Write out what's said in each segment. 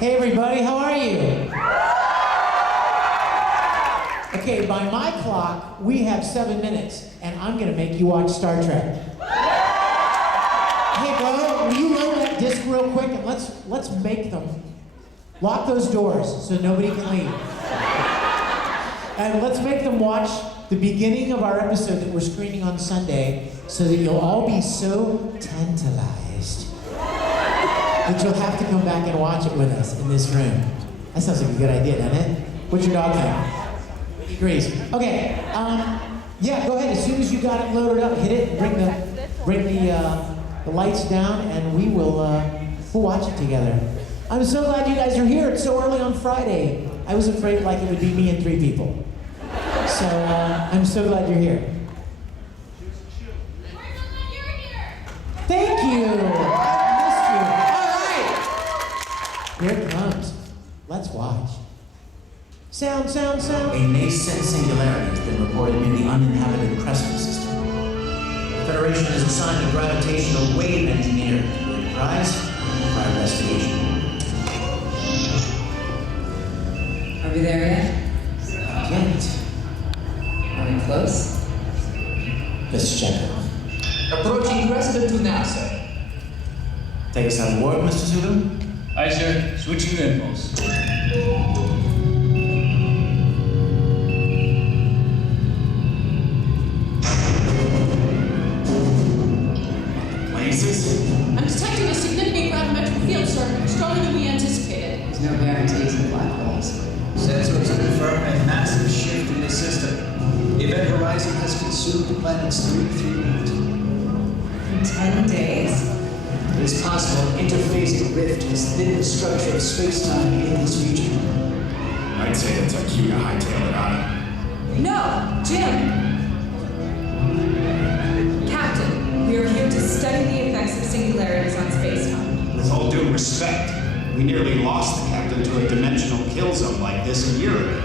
Hey everybody, how are you? Okay, by my clock, we have 7 minutes, and I'm gonna make you watch Star Trek. Hey bro, will you load that disc real quick and let's make them. Lock those doors so nobody can leave. And let's make them watch the beginning of our episode that we're screening on Sunday so that you'll all be so tantalized that you'll have to come back and watch it with us in this room. That sounds like a good idea, doesn't it? What's your dog think? He agrees. Okay, yeah, go ahead. As soon as you got it loaded up, hit it, bring the lights down, and we'll watch it together. I'm so glad you guys are here. It's so early on Friday. I was afraid like it would be me and 3 people. So I'm so glad you're here. Thank you. Here it comes. Let's watch. Sound. A nascent singularity has been reported near the uninhabited Crescent system. The Federation has assigned a gravitational wave engineer to the Enterprise for investigation. Are we there yet? Not yet. Are we close? Let's check it. Approaching Crescent to NASA. Take us on board, Mr. Zulu? Aye, sir. Switching infos. Places? I'm detecting a significant gravimetric field, sir. Stronger than we anticipated. There's no guarantees in black holes. Sensors confirm a massive shift in the system. The event horizon has consumed the planets 338. In 10 days? It is possible an interphasing rift has thinned the structure of space-time in this region. I'd say that's our cue to hightail it out. No, Jim! Captain, we are here to study the effects of singularities on space-time. With all due respect, we nearly lost the captain to a dimensional kill zone like this a year ago.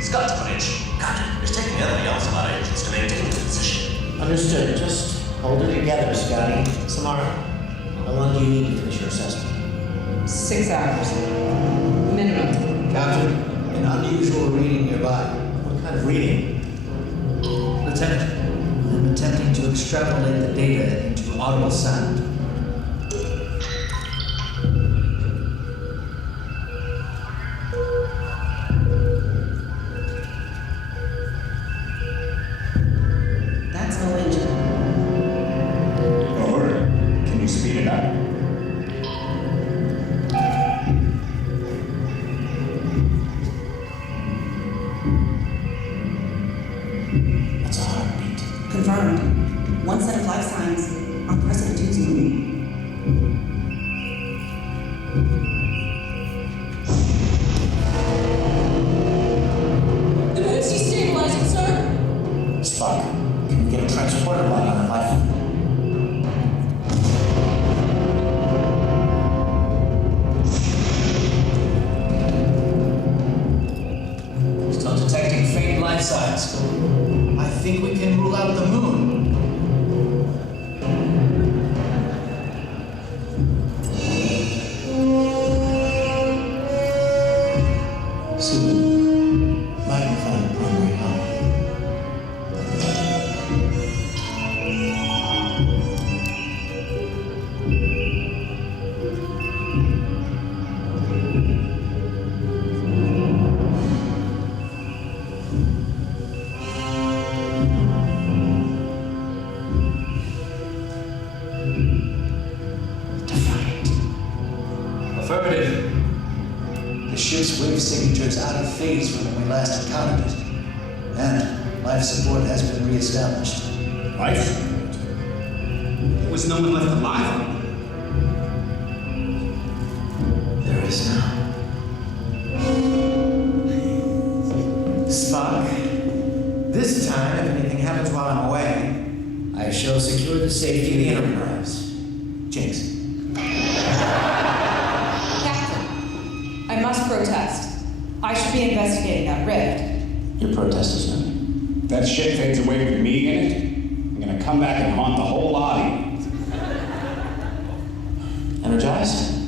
Scott's footage. Captain, it's taking the other Alpha agents to maintain the position. Understood. Just hold it together, Scotty. Samara, how long do you need to finish your assessment? 6 hours. Minimum. Captain, an unusual reading nearby. What kind of reading? Lieutenant, I'm attempting to extrapolate the data into audible sound. That's no engine. Or, can you speed it up? That's a heartbeat. Confirmed. One set of life signs on Crescent 2's moon. The moon's destabilizing, sir. Spock, can we get a transporter light on the platform? Still detecting faint life signs. I think we can rule out the moon. Sulu, magnifying primary hub. Affirmative. The ship's wave signature is out of phase from when we last encountered it. And life support has been re-established. Life? There was no one left alive on it. There is now. Spock, this time, if anything happens while I'm away, I shall secure the safety of the Enterprise. Jinx. Captain, I must protest. I should be investigating that rift. Your protest is noted. If that ship fades away with me in it, I'm gonna come back and haunt the whole lot of you. Energized?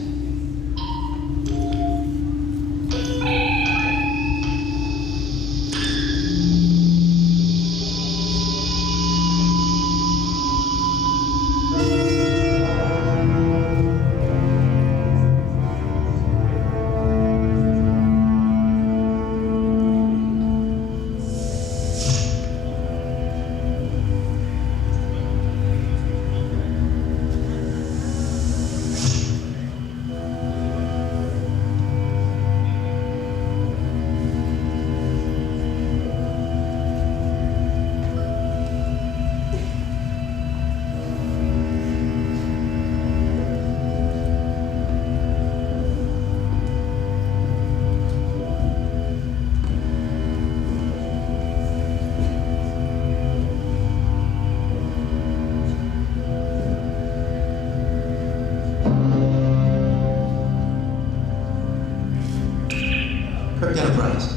surprise.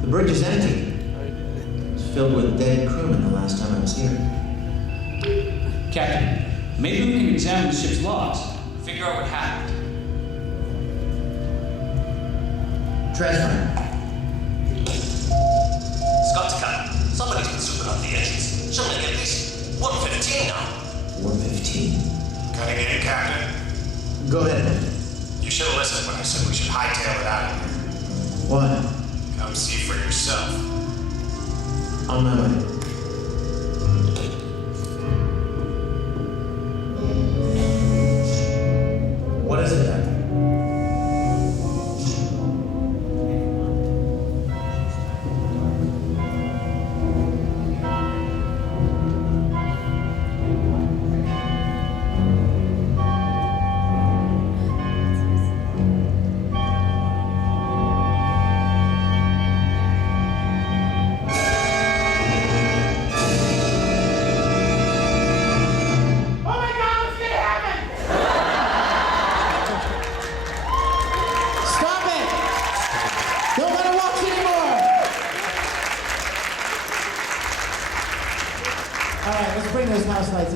The bridge is empty. It's filled with dead crewmen the last time I was here. Captain, maybe we can examine the ship's logs, figure out what happened. Transfer. Scott's Captain, somebody's been souping up the engines. Shouldn't it at least 115 now? 115. Cutting in, Captain. Go ahead. You should have listened when I said we should hightail it out of here. What? Come see for yourself. On my way. What is it then?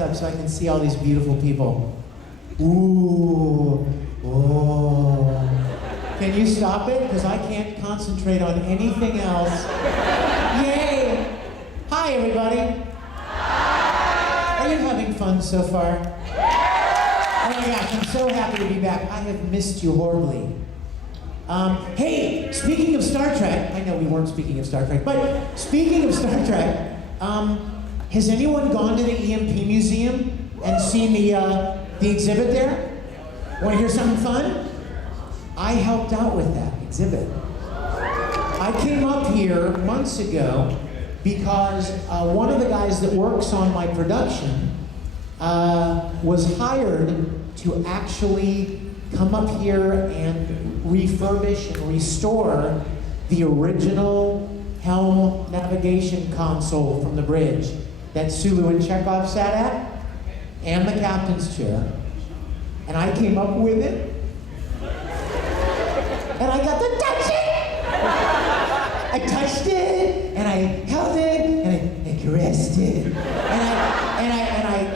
Up so I can see all these beautiful people. Ooh, oh. Can you stop it? Because I can't concentrate on anything else. Yay! Hi, everybody. Are you having fun so far? Oh my gosh, I'm so happy to be back. I have missed you horribly. Hey, speaking of Star Trek, I know we weren't speaking of Star Trek, but speaking of Star Trek, has anyone gone to the EMP Museum and seen the exhibit there? Want to hear something fun? I helped out with that exhibit. I came up here months ago because one of the guys that works on my production was hired to actually come up here and refurbish and restore the original helm navigation console from the bridge that Sulu and Chekhov sat at, and the captain's chair. And I came up with it, and I got to touch it! I touched it, and I held it, and I caressed it. And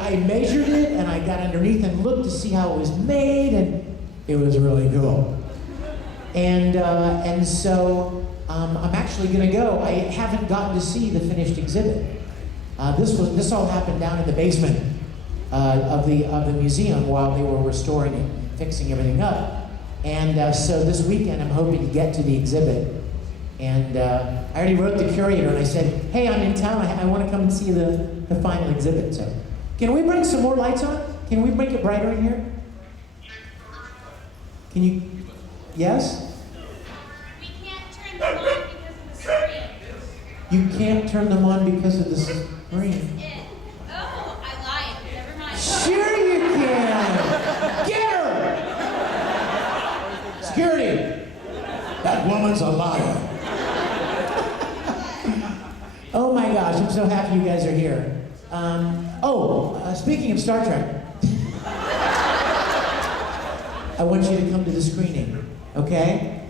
I measured it, and I got underneath and looked to see how it was made, and it was really cool. And so I'm actually gonna go. I haven't gotten to see the finished exhibit. This all happened down in the basement of the museum while they were restoring it, fixing everything up. And so this weekend I'm hoping to get to the exhibit. And I already wrote the curator and I said, hey, I'm in town, I want to come and see the final exhibit. So can we bring some more lights on? Can we make it brighter in here? Can you, yes? We can't turn them on because of the screen. You can't turn them on because of the screen. Oh, I lied. Never mind. Sure you can! Get her! Security! That woman's a liar. Oh my gosh, I'm so happy you guys are here. Speaking of Star Trek, I want you to come to the screening, okay?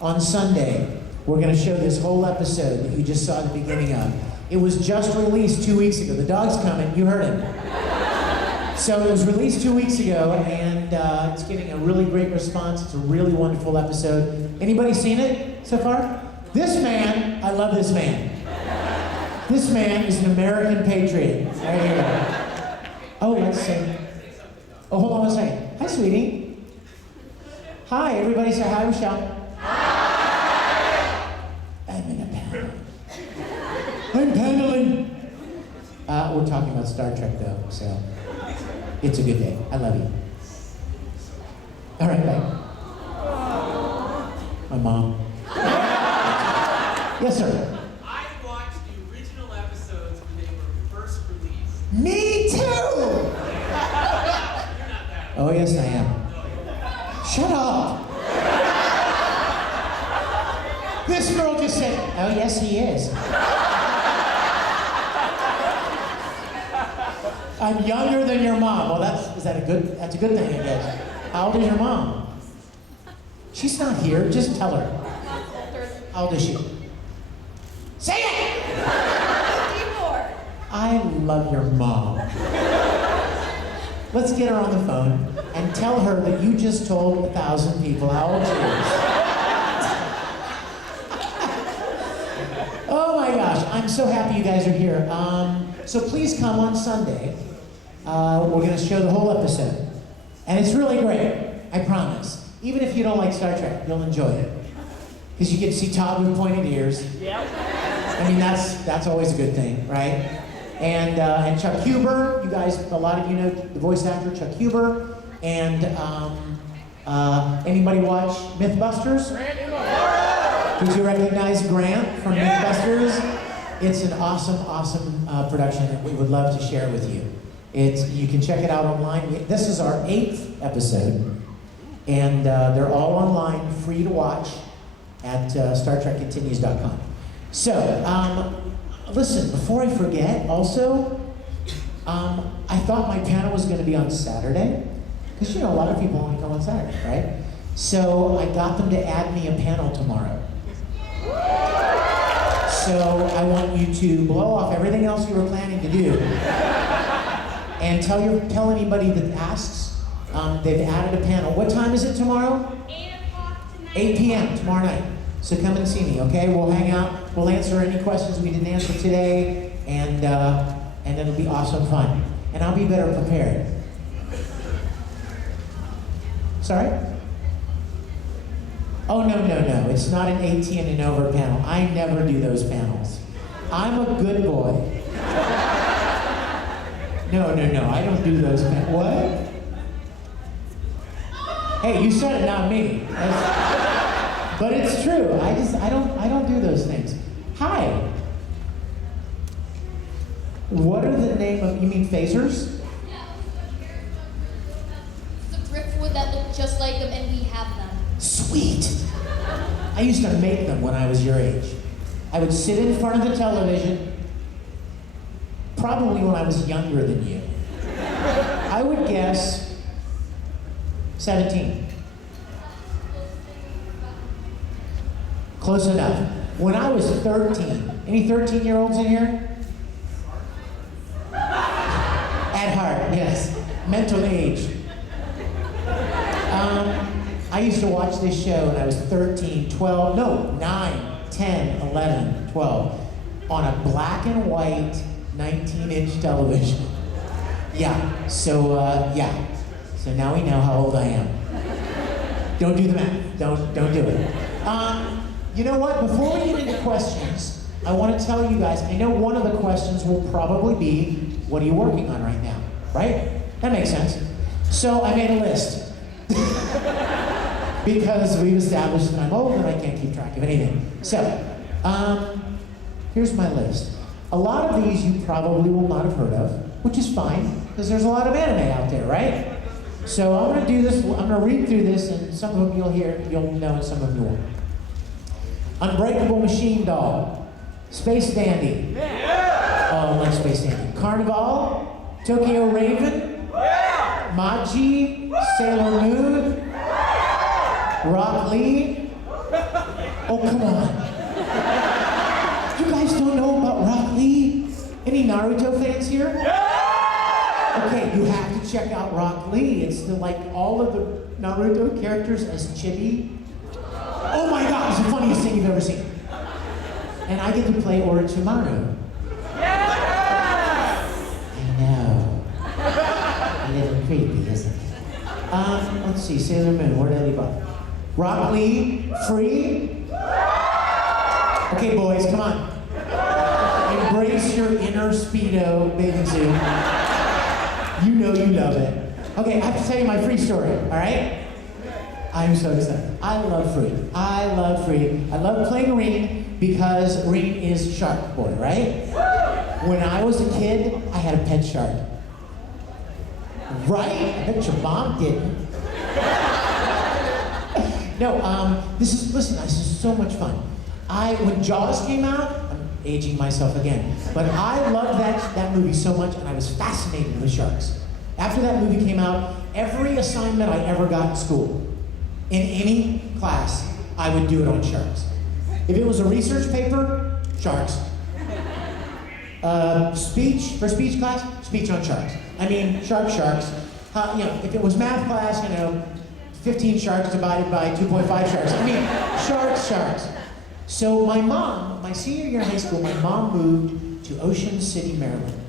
On Sunday, we're going to show this whole episode that you just saw the beginning of. It was just released 2 weeks ago. The dog's coming, you heard him. So it was released 2 weeks ago, and it's getting a really great response. It's a really wonderful episode. Anybody seen it so far? This man, I love this man. This man is an American patriot. Right here. Oh, let's see. Oh, hold on one second. Hi, sweetie. Hi, everybody say hi, Michelle. I'm in a panel. I'm paneling. We're talking about Star Trek though, so it's a good day. I love you. All right, bye. My mom. Yes, sir. I watched the original episodes when they were first released. Me too! You're not that. Oh, yes, I am. Shut up! This girl just said, oh, yes, he is. I'm younger than your mom. Well, that's a good thing, I guess. How old is your mom? She's not here, just tell her. How old is she? Say it! 54. I love your mom. Let's get her on the phone and tell her that you just told 1,000 people how old she is. Oh my gosh, I'm so happy you guys are here. So please come on Sunday. We're going to show the whole episode. And it's really great, I promise. Even if you don't like Star Trek, you'll enjoy it. Because you get to see Todd with pointed ears. Yep. I mean, that's always a good thing, right? And Chuck Huber, you guys, a lot of you know the voice actor Chuck Huber. And anybody watch Mythbusters? Did you recognize Grant from Mythbusters? It's an awesome, awesome production that we would love to share with you. You can check it out online. This is our 8th episode, and they're all online, free to watch at StarTrekContinues.com. So, listen, before I forget, also, I thought my panel was going to be on Saturday, because, a lot of people only come on Saturday, right? So I got them to add me a panel tomorrow. So I want you to blow off everything else you were planning to do, and tell anybody that asks, they've added a panel. What time is it tomorrow? 8 o'clock tonight. 8 p.m. tomorrow night. So come and see me, okay? We'll hang out. We'll answer any questions we didn't answer today, and it'll be awesome fun. And I'll be better prepared. Sorry? Oh, no. It's not an 18 and over panel. I never do those panels. I'm a good boy. No, I don't do those panels. What? Hey, you said it, not me. But it's true. I don't do those things. Hi. What are the name of, you mean phasers? The driftwood that look just like them, and we have them. Sweet. I used to make them when I was your age. I would sit in front of the television, probably when I was younger than you. I would guess 17. Close enough. When I was 13, any 13-year-olds in here? At heart, yes. Mental age. I used to watch this show when I was 13, 12, no, 9, 10, 11, 12, on a black and white 19-inch television. Yeah, so now we know how old I am. Don't do the math. Don't do it. You know what? Before we get into questions, I want to tell you guys, I know one of the questions will probably be, what are you working on right now? Right? That makes sense. So I made a list. Because we've established that I'm old and I can't keep track of anything. So, here's my list. A lot of these you probably will not have heard of, which is fine, because there's a lot of anime out there, right? So I'm going to do this, I'm going to read through this, and some of them you'll know, and some of them you won't. Unbreakable Machine Doll, Space Dandy. Yeah. Oh, I like Space Dandy. Carnival, Tokyo Raven, Maji, Sailor Moon, Rock Lee. Oh, come on. You guys don't know about Rock Lee? Any Naruto fans here? Okay, you have to check out Rock Lee. It's like all of the Naruto characters as Chibi. Oh my God, it's the funniest thing you've ever seen. And I get to play Orochimaru. I know. A little creepy, isn't it? Let's see, Sailor Moon, where did I leave off? Rock Lee, free. Okay, boys, come on. Embrace your inner Speedo bathing suit. You know you love it. Okay, I have to tell you my free story, all right? I'm so excited. I love Free. I love Free. I love playing Reen because Reen is Shark Boy, right? When I was a kid, I had a pet shark. Right? I bet your mom didn't. No, this is so much fun. When Jaws came out, I'm aging myself again, but I loved that movie so much, and I was fascinated with sharks. After that movie came out, every assignment I ever got in school, in any class, I would do it on sharks. If it was a research paper, sharks. Speech, for speech class, speech on sharks. I mean, sharks. If it was math class, 15 sharks divided by 2.5 sharks. I mean, sharks. So my mom, my senior year of high school, my mom moved to Ocean City, Maryland,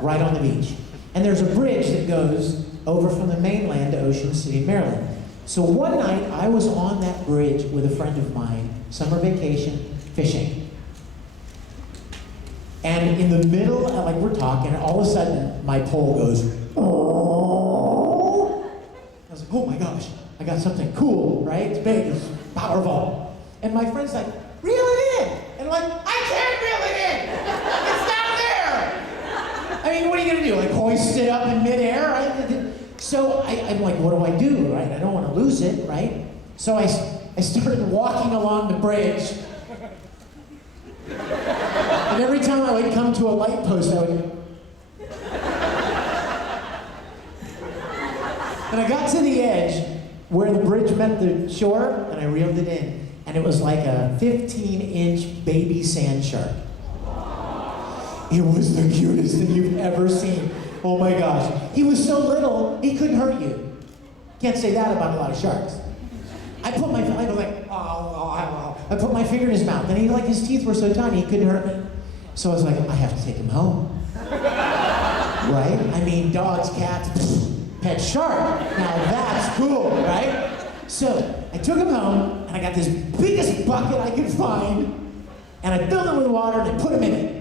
right on the beach. And there's a bridge that goes over from the mainland to Ocean City, Maryland. So one night, I was on that bridge with a friend of mine, summer vacation, fishing. And in the middle, like we're talking, all of a sudden, my pole goes, oh. I was like, oh my gosh, I got something cool, right? It's big, it's powerful. And my friend's like, reel it in. And I'm like, I can't reel it in. It's down there. I mean, what are you gonna do? Like hoist it up in midair, right? So I'm like, what do I do, right? I don't want to lose it, right? So I started walking along the bridge. And every time I would come to a light post, I would. And I got to the edge where the bridge met the shore, and I reeled it in. And it was like a 15-inch baby sand shark. It was the cutest thing you've ever seen. Oh my gosh. He was so little, he couldn't hurt you. Can't say that about a lot of sharks. I was like, oh. I put my finger in his mouth, and his teeth were so tiny, he couldn't hurt me. So I was like, I have to take him home. Right? I mean, dogs, cats, pet shark. Now that's cool, right? So I took him home, and I got this biggest bucket I could find, and I filled it with water, and I put him in it.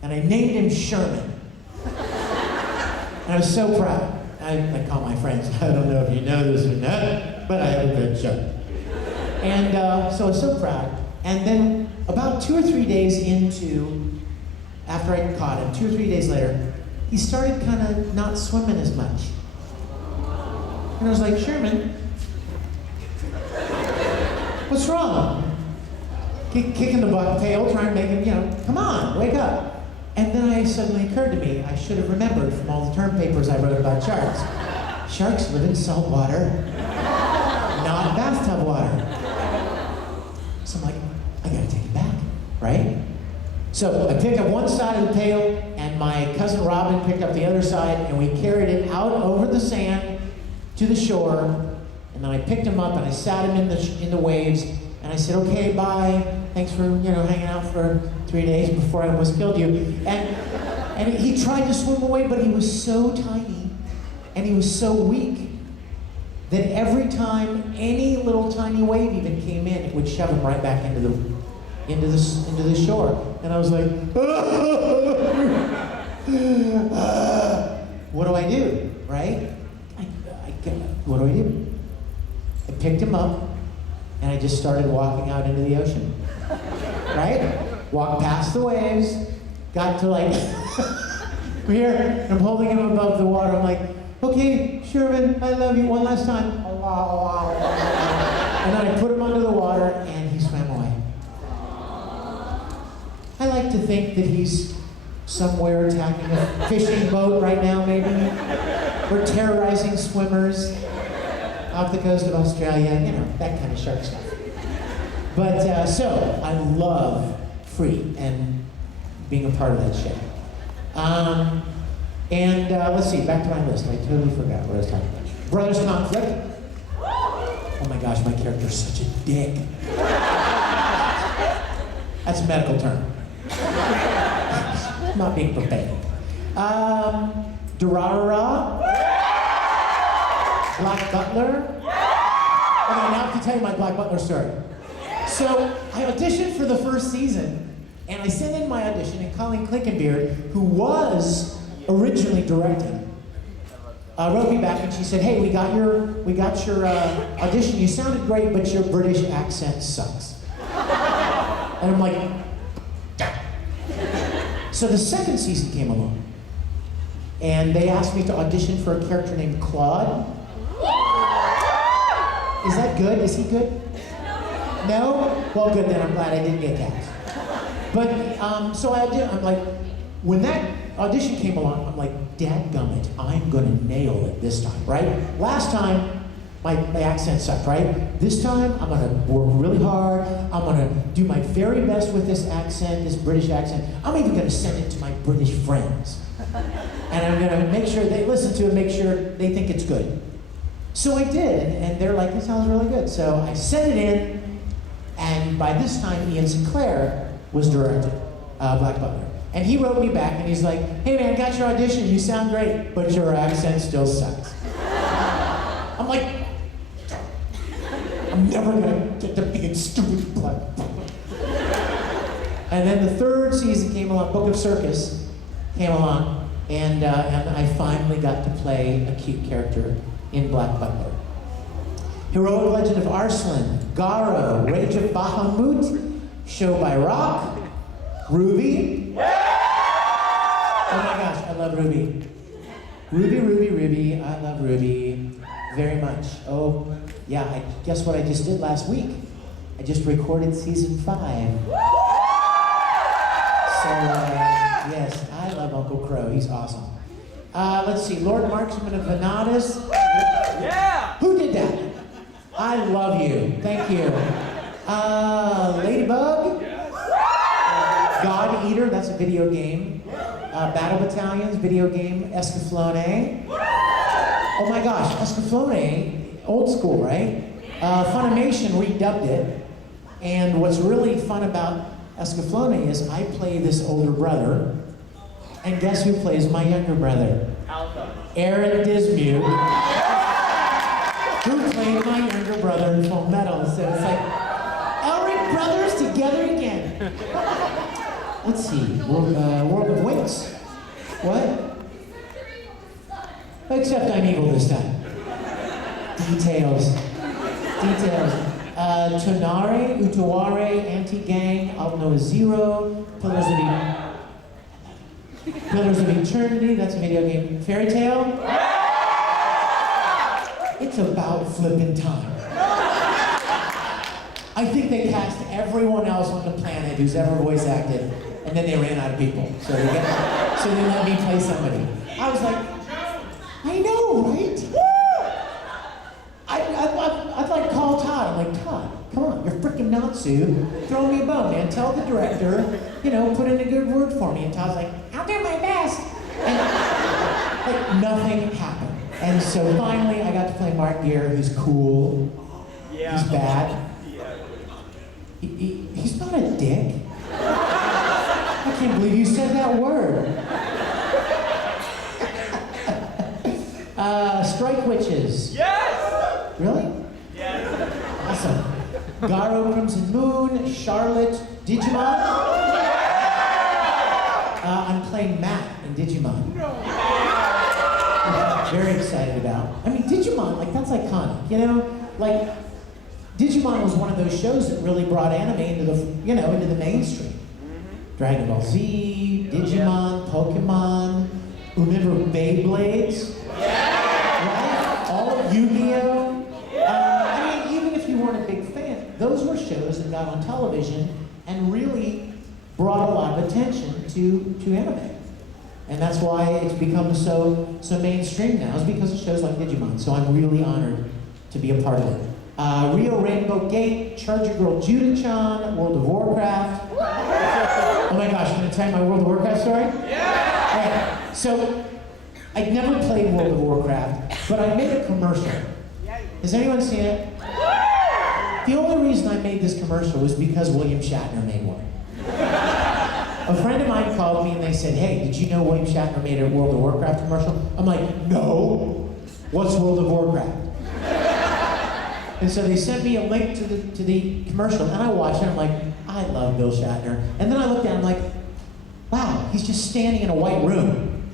And I named him Sherman. And I was so proud. I call my friends, I don't know if you know this or not, but I have a good shark. And so I was so proud. And then about 2 or 3 days after I caught him, 2 or 3 days later, he started kind of not swimming as much. And I was like, Sherman, what's wrong? Kicking the tail, trying to make him, come on, wake up. And then it suddenly occurred to me, I should have remembered from all the term papers I wrote about sharks. Sharks live in salt water, not bathtub water. So I'm like, I gotta take it back, right? So I picked up one side of the pail, and my cousin Robin picked up the other side, and we carried it out over the sand to the shore. And then I picked him up, and I sat him in the waves, and I said, okay, bye. Thanks for hanging out for 3 days before I almost killed you. And he tried to swim away, but he was so tiny, and he was so weak, that every time any little tiny wave even came in, it would shove him right back into the shore. And I was like, what do I do, right? What do I do? I picked him up, and I just started walking out into the ocean, right? Walked past the waves, got to here, and I'm holding him above the water. I'm like, okay, Sherman, I love you, one last time. And then I put him under the water, and he swam away. I like to think that he's somewhere attacking a fishing boat right now, maybe. Or terrorizing swimmers off the coast of Australia, that kind of shark stuff. But so I love Free and being a part of that show. Let's see, back to my list. I totally forgot what I was talking about. Brothers Conflict. Oh my gosh, my character's such a dick. That's a medical term. Not being profane. Durarara. Black Butler. Okay, now I have to tell you my Black Butler story. So I auditioned for the first season, and I sent in my audition, and Colleen Clinkenbeard, who was originally directing, wrote me back and she said, "Hey, we got your audition. You sounded great, but your British accent sucks." And I'm like, "Damn." So the second season came along, and they asked me to audition for a character named Claude. Is that good? Is he good? No? Well, good then. I'm glad I didn't get that. But so I did. I'm like, when that audition came along, I'm like, dadgummit, I'm gonna nail it this time, right? Last time, my accent sucked, right? This time, I'm gonna work really hard. I'm gonna do my very best with this accent, this British accent. I'm even gonna send it to my British friends. And I'm gonna make sure they listen to it, make sure they think it's good. So I did, and they're like, "This sounds really good." So I sent it in, and by this time, Ian Sinclair was directing Black Butler. And he wrote me back, and he's like, "Hey man, got your audition, you sound great, but your accent still sucks." I'm like, I'm never gonna get to being stupid Black Butler. And then the third season came along, Book of Circus came along, and I finally got to play a cute character in Black Butler. Heroic Legend of Arslan, Garo, Rage of Bahamut, Show by Rock, Ruby. Oh my gosh, I love Ruby. Ruby, I love Ruby very much. Oh, yeah, guess what I just did last week? I just recorded season 5. So, yes, I love Uncle Crow, he's awesome. Let's see, Lord Marksman of Venatus. Yeah! Who did that? I love you, thank you. Ladybug? God Eater, that's a video game. Battle Battalions, video game. Escaflowne. Oh my gosh, Escaflowne, old school, right? Funimation redubbed it. And what's really fun about Escaflowne is I play this older brother. And guess who plays my younger brother? Alpha. Aaron Dismute. Who played my younger brother in Full Metal. So it's like, Elric brothers together again. Let's see, World of Winx. What? Except I'm evil this time. Details. Tonare, Utaware, Anti-Gang, Alno Zero, Pillars of Eternity, that's a video game. Fairy Tale? It's about flipping time. I think they cast everyone else on the planet who's ever voice acted, and then they ran out of people. So they let me play somebody. I was like, I know, right? I'd like call Todd. I'm like, Todd, come on, you're freaking Natsu. Throw me a bone, man. Tell the director, put in a good word for me. And Todd's like, I'll do my best. And like nothing happened. And so finally, I got to play Mark Gere, who's cool. Yeah. He's bad. He's not a dick. I can't believe you said that word. Strike Witches. Yes! Really? Yes. Awesome. Garo, Crimson Moon, Charlotte, Digimon. I'm playing Matt in Digimon. Which I'm very excited about. I mean, Digimon, that's iconic, Like, Digimon was one of those shows that really brought anime into the mainstream. Dragon Ball Z, Digimon, Pokemon. Remember Beyblades? Right? All Yu-Gi-Oh. Even if you weren't a big fan, those were shows that got on television and really brought a lot of attention to anime. And that's why it's become so mainstream now, is because of shows like Digimon. So I'm really honored to be a part of it. Rio Rainbow Gate, Charger Girl Judah-chan, World of Warcraft. Oh my gosh, can I tell you my World of Warcraft story? Yeah! Alright, so I'd never played World of Warcraft, but I made a commercial. Has anyone seen it? The only reason I made this commercial was because William Shatner made one. A friend of mine called me and they said, hey, did you know William Shatner made a World of Warcraft commercial? I'm like, no. What's World of Warcraft? And so they sent me a link to the commercial, and I watched it, and I'm like, I love Bill Shatner. And then I looked at him like, wow, he's just standing in a white room.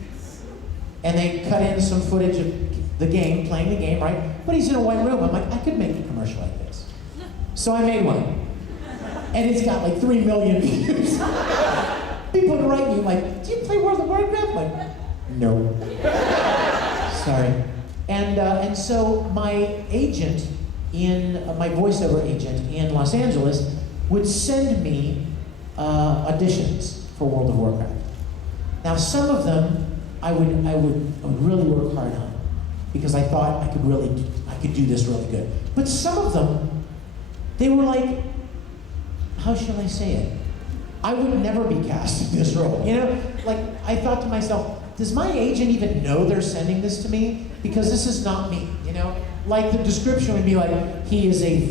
And they cut in some footage of the game, playing the game, right? But he's in a white room. I'm like, I could make a commercial like this. So I made one. And it's got like 3 million views. People would write me like, do you play World of Warcraft? I'm like, no. Sorry. And so my agent, my voiceover agent in Los Angeles would send me auditions for World of Warcraft. Now some of them I would really work hard on. because I thought I could do this really good. But some of them, they were like, how shall I say it? I would never be cast in this role, you know? Like, I thought to myself, does my agent even know they're sending this to me? Because this is not me, you know? Like, the description would be like, he is has a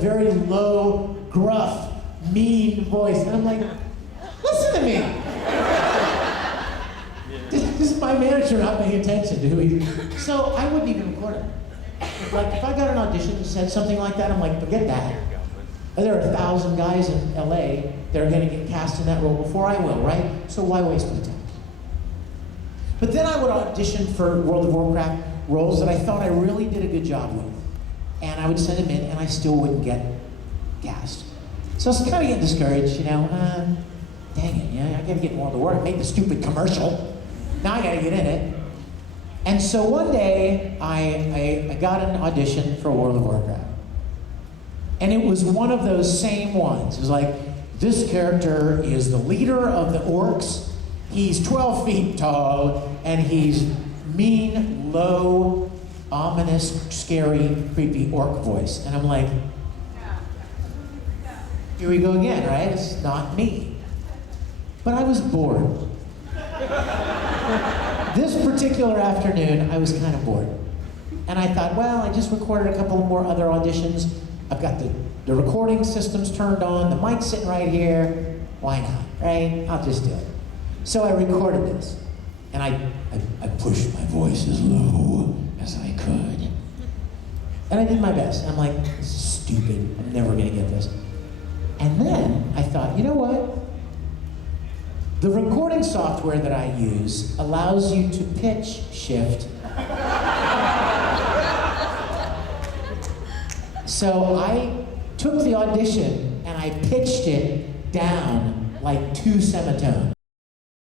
very low, gruff, mean voice. And I'm like, listen to me. This is my manager not paying attention to who he. So I wouldn't even record it. Like, if I got an audition that said something like that, I'm like, forget that. There are 1,000 guys in LA that are gonna get cast in that role before I will, right? So why waste my time? But then I would audition for World of Warcraft roles that I thought I really did a good job with. And I would send them in and I still wouldn't get cast. So I was kind of getting discouraged, you know, dang it, I gotta get more of the work, make the stupid commercial. Now I gotta get in it. And so one day, I got an audition for World of Warcraft. And it was one of those same ones. It was like, this character is the leader of the orcs. He's 12 feet tall, and he's mean, low, ominous, scary, creepy orc voice. And I'm like, here we go again, right? It's not me. But I was bored. This particular afternoon, I was kind of bored. And I thought, well, I just recorded a couple more other auditions. I've got the recording systems turned on, the mic's sitting right here. Why not, right? I'll just do it. So I recorded this. And I pushed my voice as low as I could. And I did my best. And I'm like, this is stupid. I'm never gonna get this. And then I thought, you know what? The recording software that I use allows you to pitch shift. So I took the audition and I pitched it down like 2 semitones.